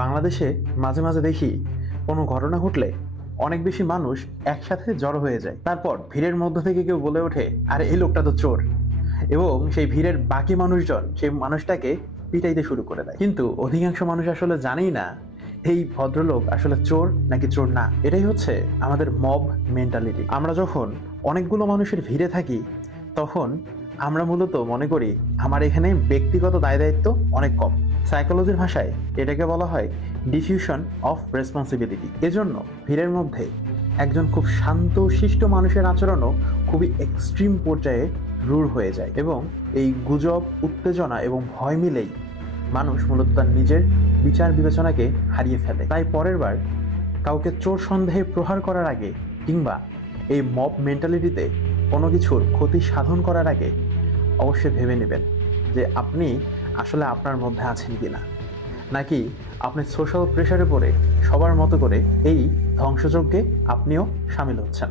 বাংলাদেশে মাঝে মাঝে দেখি কোনো ঘটনা ঘটলে অনেক বেশি মানুষ একসাথে জড়ো হয়ে যায়। তারপর ভিড়ের মধ্য থেকে কেউ বলে ওঠে, আরে এই লোকটা তো চোর, এবং সেই ভিড়ের বাকি মানুষজন সেই মানুষটাকে পিটাইতে শুরু করে দেয়। কিন্তু অধিকাংশ মানুষ আসলে জানেই না এই ভদ্রলোক আসলে চোর নাকি চোর না। এটাই হচ্ছে আমাদের মব মেন্টালিটি। আমরা যখন অনেকগুলো মানুষের ভিড়ে থাকি তখন আমরা মূলত মনে করি আমার এখানে ব্যক্তিগত দায় দায়িত্ব অনেক কম। সাইকোলজির ভাষায় এটাকে বলা হয় ডিফিউশন অফ রেসপন্সিবিলিটি। এজন্য ভিড়ের মধ্যে একজন খুব শান্ত শিষ্ট মানুষের আচরণও খুবই এক্সট্রিম পর্যায়ে রূঢ় হয়ে যায়, এবং এই গুজব, উত্তেজনা এবং ভয় মিলেই মানুষ মূলত তার নিজের বিচার বিবেচনাকে হারিয়ে ফেলে। তাই পরের বার কাউকে চোর সন্দেহে প্রহার করার আগে কিংবা এই মব মেন্টালিটিতে কোনো কিছুর ক্ষতি সাধন করার আগে অবশ্যই ভেবে নেবেন যে আপনি আসলে আপনার মধ্যে আছেন কিনা, নাকি আপনি সোশ্যাল প্রেশারে পড়ে সবার মতো করে এই ধ্বংসযজ্ঞে আপনিও সামিল হচ্ছেন।